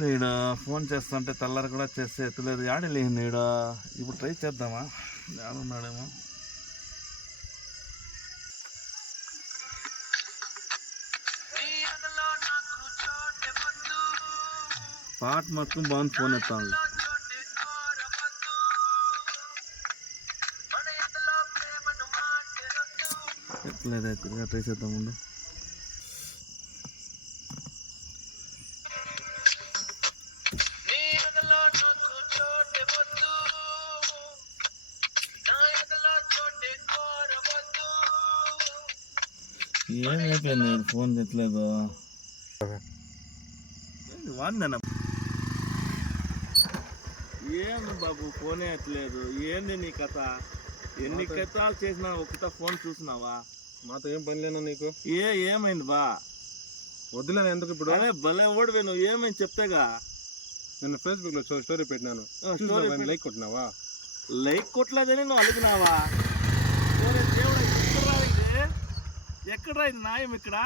ఏంది ఈడ ఫోన్ చేస్తుంటే తెల్లారి కూడా చేస్తే ఎత్తలేదు. ఆడలేండి ఈడ. ఇప్పుడు ట్రై చేద్దామా? ఆడున్నాడేమో. పాట మొత్తం బాగుంది, ఫోన్ ఎత్తాను. ఎట్లేదైతే ట్రై చేద్దాం ముందు. ఏమైపోయింది ఫోన్ ఎట్లేదు. వాడినా ఏంది బాబు ఫోనే ఎట్లేదు. ఏంది నీ కథ? ఎన్ని కథలు చేసినా ఒకట ఫోన్ చూసినావా? మాతో ఏం పని లేనా నీకు? ఏమైంది బా? వద్దులే ఎందుకు ఇప్పుడు? అదే భలే ఓడివే నువ్వు. ఏమైంది చెప్తేగా. నేను ఫేస్బుక్ లో స్టోరీ పెట్టినాను, లైక్ కొట్టినావా? లైక్ కొట్టలేదని నువ్వు అలిగినావా? దేవుడా ఎక్కడ రా ఇది న్యాయం ఇక్కడ?